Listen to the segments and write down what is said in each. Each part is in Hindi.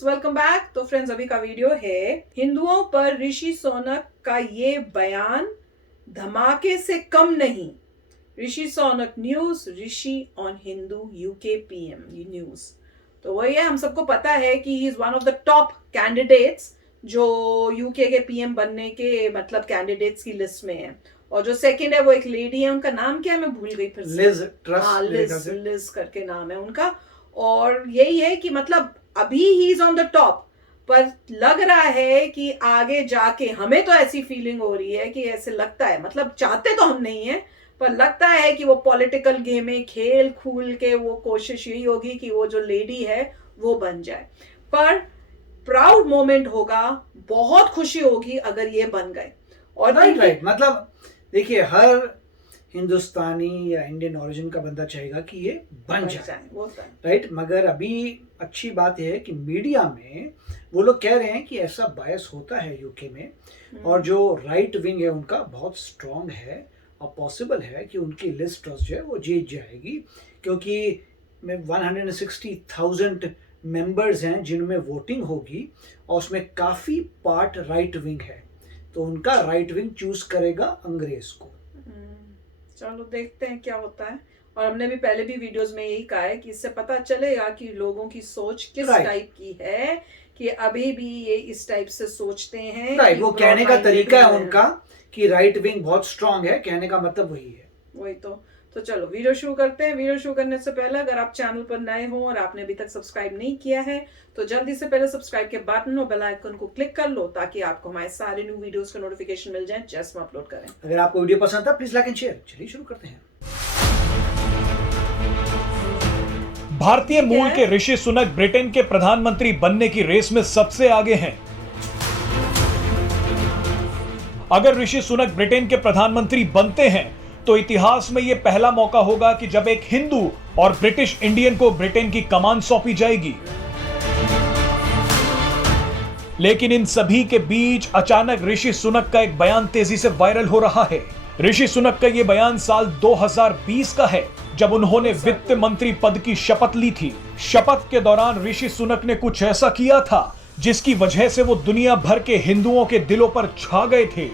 Friends, welcome back. तो फ्रेंड्स, अभी का वीडियो है हिंदुओं पर ऋषि सुनक का ये बयान धमाके से कम नहीं। Rishi Sunak news, Rishi on Hindu UK PM news. तो वही है, हम सबको पता है कि he is one of the top candidates जो यूके के पीएम बनने के मतलब कैंडिडेट्स की लिस्ट में है। और जो सेकंड है वो एक लेडी है, उनका नाम क्या है मैं भूल गई फिर से। लिज ट्रस, लिज करके नाम है उनका। और यही है कि मतलब अभी he is on the top, पर लग रहा है कि आगे जाके हमें तो ऐसी फीलिंग हो रही है कि ऐसे लगता है, मतलब चाहते तो हम नहीं है, पर लगता है कि वो पॉलिटिकल गेम में खेल खूल के वो कोशिश यही होगी कि वो जो लेडी है वो बन जाए। पर प्राउड मोमेंट होगा, बहुत खुशी होगी अगर ये बन गए। और राइट मतलब देखिए, हर हिंदुस्तानी या इंडियन ओरिजिन का बंदा चाहेगा कि ये बन जाए, राइट। मगर अभी अच्छी बात यह है कि मीडिया में वो लोग कह रहे हैं कि ऐसा बायस होता है यूके में, और जो राइट विंग है उनका बहुत स्ट्रांग है, और पॉसिबल है कि उनकी लिस्ट ट्रस्ट जो है वो जीत जाएगी, क्योंकि 160,000 मेंबर्स हैं जिनमें वोटिंग होगी, और उसमें काफ़ी पार्ट राइट विंग है, तो उनका राइट विंग चूज करेगा अंग्रेज को। चलो देखते हैं क्या होता है। और हमने भी पहले भी वीडियोस में यही कहा है कि इससे पता चलेगा कि लोगों की सोच किस टाइप की है, कि अभी भी ये इस टाइप से सोचते हैं। राइट, वो कहने का तरीका है उनका कि राइट विंग बहुत स्ट्रांग है, कहने का मतलब वही है। वही तो चलो वीडियो शुरू करते हैं। वीडियो शुरू करने से पहले अगर आप चैनल पर नए हो और आपने अभी तक सब्सक्राइब नहीं किया है तो जल्दी से पहले सब्सक्राइब के बटन और बेल आइकन को क्लिक कर लो, ताकि आपको हमारे सारे न्यू वीडियोस का नोटिफिकेशन मिल जाए जैसे हम अपलोड करें। अगर आपको वीडियो पसंद था प्लीज लाइक एंड शेयर। चलिए शुरू करते हैं। भारतीय मूल के ऋषि सुनक ब्रिटेन के प्रधानमंत्री बनने की रेस में सबसे आगे हैं। अगर ऋषि सुनक ब्रिटेन के प्रधानमंत्री बनते हैं तो इतिहास में यह पहला मौका होगा कि जब एक हिंदू और ब्रिटिश इंडियन को ब्रिटेन की कमान सौंपी जाएगी। लेकिन इन सभी के बीच अचानक ऋषि सुनक का एक बयान तेजी से वायरल हो रहा है। ऋषि सुनक का यह बयान साल 2020 का है, जब उन्होंने वित्त मंत्री पद की शपथ ली थी। शपथ के दौरान ऋषि सुनक ने कुछ ऐसा किया था जिसकी वजह से वो दुनिया भर के हिंदुओं के दिलों पर छा गए थे।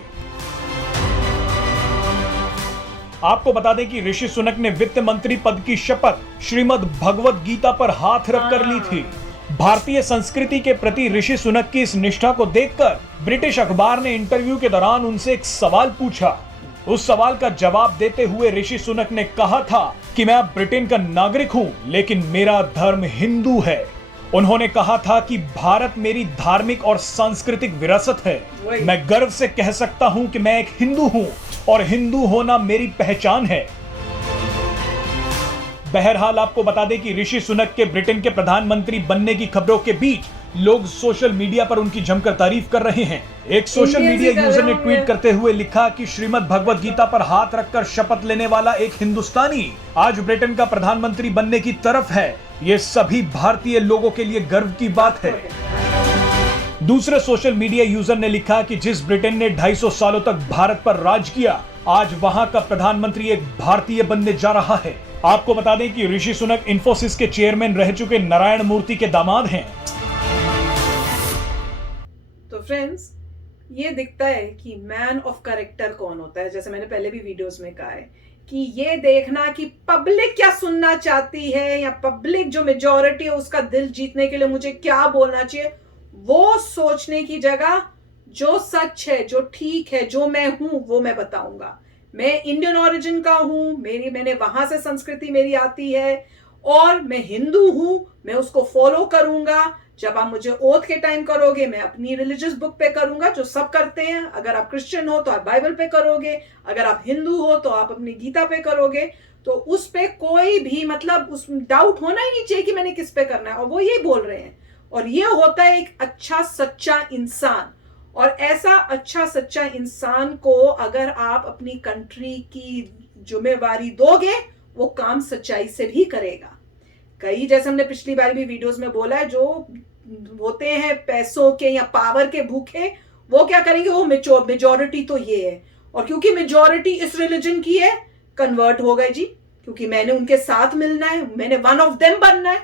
आपको बता दें कि ऋषि सुनक ने वित्त मंत्री पद की शपथ श्रीमद् भगवत गीता पर हाथ रखकर ली थी। भारतीय संस्कृति के प्रति ऋषि सुनक की इस निष्ठा को देखकर ब्रिटिश अखबार ने इंटरव्यू के दौरान उनसे एक सवाल पूछा। उस सवाल का जवाब देते हुए ऋषि सुनक ने कहा था कि मैं अब ब्रिटेन का नागरिक हूं, लेकिन मेरा धर्म हिंदू है। उन्होंने कहा था कि भारत मेरी धार्मिक और सांस्कृतिक विरासत है। मैं गर्व से कह सकता हूं कि मैं एक हिंदू हूं और हिंदू होना मेरी पहचान है। बहरहाल आपको बता दें कि ऋषि सुनक के ब्रिटेन के प्रधानमंत्री बनने की खबरों के बीच लोग सोशल मीडिया पर उनकी जमकर तारीफ कर रहे हैं। एक सोशल मीडिया यूजर ने ट्वीट करते हुए लिखा कि श्रीमद् भगवत गीता पर हाथ रखकर शपथ लेने वाला एक हिंदुस्तानी आज ब्रिटेन का प्रधानमंत्री बनने की तरफ है। ये सभी भारतीय लोगों के लिए गर्व की बात है। दूसरे सोशल मीडिया यूजर ने लिखा कि जिस ब्रिटेन ने 250 सालों तक भारत पर राज किया, आज वहां का प्रधानमंत्री एक भारतीय बनने जा रहा है। आपको बता दें कि ऋषि सुनक इंफोसिस के चेयरमैन रह चुके नारायण मूर्ति के दामाद हैं। तो फ्रेंड्स, ये दिखता है कि मैन ऑफ कैरेक्टर कौन होता है। जैसे मैंने पहले भी वीडियोस में कहा है कि ये देखना कि पब्लिक क्या सुनना चाहती है, या पब्लिक जो मेजॉरिटी है उसका दिल जीतने के लिए मुझे क्या बोलना चाहिए, वो सोचने की जगह जो सच है, जो ठीक है, जो मैं हूं वो मैं बताऊंगा। मैं इंडियन ओरिजिन का हूं, मैंने वहां से संस्कृति मेरी आती है, और मैं हिंदू हूं, मैं उसको फॉलो करूंगा। जब आप मुझे ओथ के टाइम करोगे, मैं अपनी रिलीजियस बुक पे करूंगा, जो सब करते हैं। अगर आप क्रिश्चियन हो तो आप बाइबल पे करोगे, अगर आप हिंदू हो तो आप अपनी गीता पे करोगे। तो उस पे कोई भी मतलब उस डाउट होना ही नहीं चाहिए कि मैंने किस पे करना है, और वो ये बोल रहे हैं। और ये होता है एक अच्छा सच्चा इंसान। और ऐसा अच्छा सच्चा इंसान को अगर आप अपनी कंट्री की जिम्मेवारी दोगे, वो काम सच्चाई से भी करेगा। कई, जैसे हमने पिछली बार भी वीडियोस में बोला है, जो होते हैं पैसों के या पावर के भूखे, वो क्या करेंगे, वो मेजॉरिटी तो ये है, और क्योंकि मेजॉरिटी इस रिलीजन की है, कन्वर्ट हो गए जी, क्योंकि मैंने उनके साथ मिलना है, मैंने वन ऑफ देम बनना है।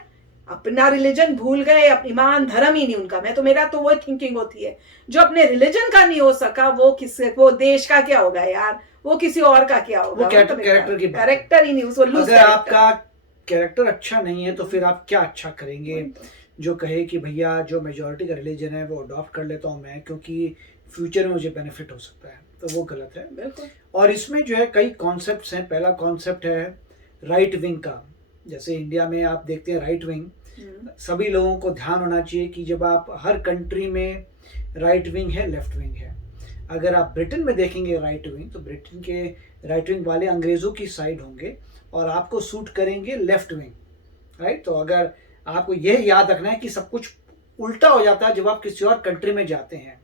अपना रिलीजन भूल गए, ईमान धर्म ही नहीं उनका। मेरा तो वो थिंकिंग होती है, जो अपने रिलीजन का नहीं हो सका वो देश का क्या होगा यार, वो किसी और का क्या होगा। कैरेक्टर ही नहीं, उसको लूज। अगर आपका कैरेक्टर अच्छा नहीं है तो फिर आप क्या अच्छा करेंगे। जो कहे कि भैया जो मेजॉरिटी का रिलीजन है वो अडॉप्ट कर लेता हूँ मैं, क्योंकि फ्यूचर में मुझे बेनिफिट हो सकता है, तो वो गलत है। बिल्कुल। और इसमें जो है कई कॉन्सेप्ट्स हैं। पहला कॉन्सेप्ट है राइट विंग का। जैसे इंडिया में आप देखते हैं राइट विंग, सभी लोगों को ध्यान होना चाहिए कि जब आप हर कंट्री में राइट विंग है, लेफ्ट विंग है। अगर आप ब्रिटेन में देखेंगे राइट विंग, तो ब्रिटेन के राइट विंग वाले अंग्रेज़ों की साइड होंगे और आपको सूट करेंगे लेफ्ट विंग, राइट। तो अगर आपको यह याद रखना है कि सब कुछ उल्टा हो जाता है जब आप किसी और कंट्री में जाते हैं।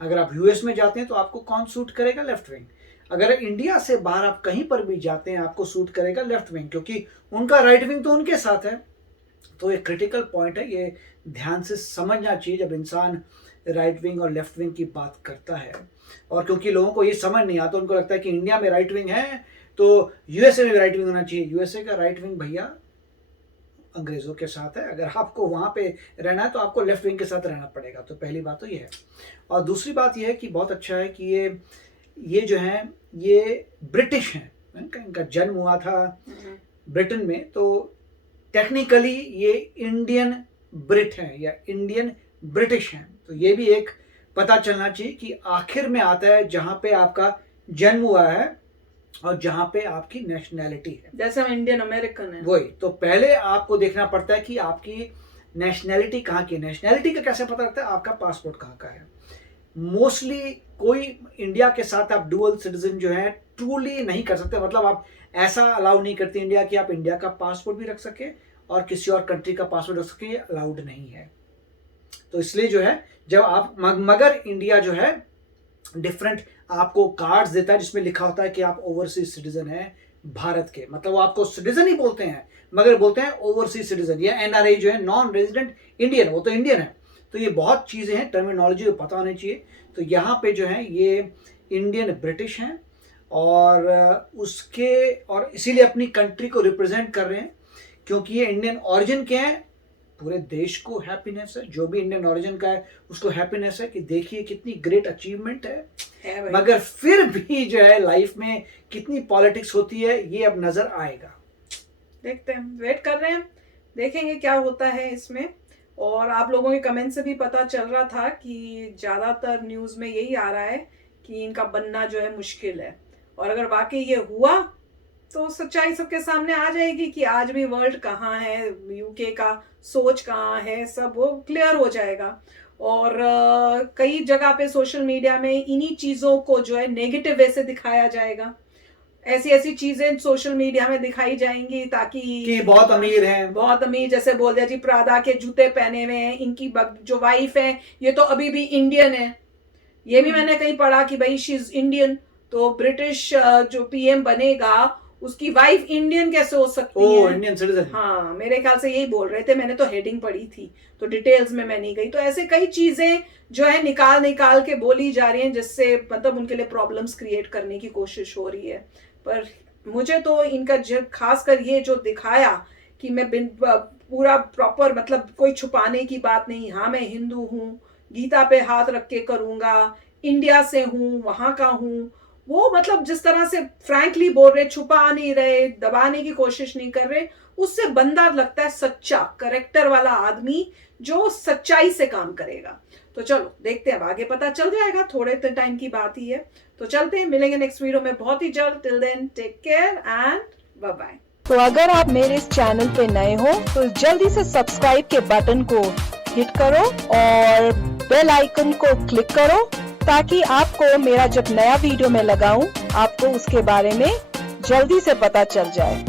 अगर आप यूएस में जाते हैं तो आपको कौन सूट करेगा, लेफ्ट विंग। अगर इंडिया से बाहर आप कहीं पर भी जाते हैं आपको सूट करेगा लेफ्ट विंग, क्योंकि उनका राइट विंग तो उनके साथ है। तो ये क्रिटिकल पॉइंट है, ये ध्यान से समझना चाहिए जब इंसान राइट विंग और लेफ्ट विंग की बात करता है। और क्योंकि लोगों को ये समझ नहीं आता, उनको लगता है कि इंडिया में राइट विंग है तो यूएसए में भी राइट विंग होना चाहिए। यूएसए का राइट विंग भैया अंग्रेज़ों के साथ है। अगर आपको वहाँ पे रहना है तो आपको लेफ्ट विंग के साथ रहना पड़ेगा। तो पहली बात तो ये है। और दूसरी बात ये है कि बहुत अच्छा है कि ये जो है ये ब्रिटिश हैं, इनका जन्म हुआ था ब्रिटेन में, तो टेक्निकली ये इंडियन ब्रिट हैं या इंडियन ब्रिटिश हैं। तो ये भी एक पता चलना चाहिए कि आखिर में आता है जहाँ पे आपका जन्म हुआ है और जहाँ पे आपकी नेशनैलिटी है। जैसे हम इंडियन अमेरिकन है, वही। तो पहले आपको देखना पड़ता है कि आपकी नेशनैलिटी कहाँ की। नेशनैलिटी का कैसे पता लगता है, आपका पासपोर्ट कहाँ का है। मोस्टली कोई इंडिया के साथ आप डुअल सिटीजन जो है ट्रूली नहीं कर सकते, मतलब आप ऐसा अलाउ नहीं करते इंडिया कि आप इंडिया का पासपोर्ट भी रख सके और किसी और कंट्री का पासपोर्ट रख सके, ये अलाउड नहीं है। तो इसलिए जो है जब आप मगर इंडिया जो है डिफरेंट आपको कार्ड्स देता है जिसमें लिखा होता है कि आप ओवरसीज सिटीजन हैं भारत के, मतलब वो आपको सिटीजन ही बोलते हैं मगर बोलते हैं ओवरसीज सिटीजन या एनआरआई जो है नॉन रेजिडेंट इंडियन, वो तो इंडियन है। तो ये बहुत चीज़ें हैं, टर्मिनोलॉजी को पता होनी चाहिए। तो यहाँ पे जो है ये इंडियन ब्रिटिश हैं और और इसीलिए अपनी कंट्री को रिप्रेजेंट कर रहे हैं, क्योंकि ये इंडियन ओरिजिन के हैं। पूरे देश को हैप्पीनेस है, जो भी इंडियन ओरिजिन का है उसको हैप्पीनेस है कि देखिए कितनी ग्रेट अचीवमेंट है। मगर फिर भी जो है लाइफ में कितनी पॉलिटिक्स होती है ये अब नजर आएगा। देखते हैं, वेट कर रहे हैं, देखेंगे क्या होता है इसमें। और आप लोगों के कमेंट से भी पता चल रहा था कि ज़्यादातर न्यूज़ में यही आ रहा है कि इनका बनना जो है मुश्किल है। और अगर वाकई ये हुआ तो सच्चाई सबके सामने आ जाएगी कि आज भी वर्ल्ड कहाँ है, यूके का सोच कहाँ है, सब वो क्लियर हो जाएगा। और कई जगह पे सोशल मीडिया में इन्हीं चीज़ों को जो है नेगेटिव वे से दिखाया जाएगा। ऐसी ऐसी चीजें सोशल मीडिया में दिखाई जाएंगी ताकि कि बहुत अमीर हैं, बहुत अमीर, जैसे बोल दिया जी प्रादा के जूते पहने हुए हैं, इनकी जो वाइफ है ये तो अभी भी इंडियन है। ये भी मैंने कहीं पढ़ा कि भाई शी इज इंडियन, तो ब्रिटिश जो पीएम बनेगा उसकी वाइफ इंडियन कैसे हो सकती है, इंडियन सिटीजन। हाँ, मेरे ख्याल से यही बोल रहे थे, मैंने तो हेडिंग पढ़ी थी तो डिटेल्स में मैं नहीं गई। तो ऐसे कई चीजें जो है निकाल के बोली जा रही हैं जिससे मतलब उनके लिए प्रॉब्लम्स क्रिएट करने की कोशिश हो रही है। पर मुझे तो इनका खासकर ये जो दिखाया कि मैं पूरा प्रॉपर, मतलब कोई छुपाने की बात नहीं, हाँ मैं हिंदू हूँ, गीता पे हाथ रख के करूँगा, इंडिया से हूँ, वहाँ का हूँ, वो मतलब जिस तरह से फ्रैंकली बोल रहे, छुपा नहीं रहे, दबाने की कोशिश नहीं कर रहे, उससे बंदा लगता है सच्चा कैरेक्टर वाला आदमी जो सच्चाई से काम करेगा। तो चलो देखते हैं, आगे पता चल जाएगा, थोड़े टाइम की बात ही है। तो चलते हैं, मिलेंगे नेक्स्ट वीडियो में बहुत ही जल्द। Till then take care and bye bye. तो अगर आप मेरे इस चैनल पे नए हो तो जल्दी से सब्सक्राइब के बटन को हिट करो और बेल आइकन को क्लिक करो ताकि आपको मेरा जब नया वीडियो मैं लगाऊं आपको उसके बारे में जल्दी से पता चल जाए।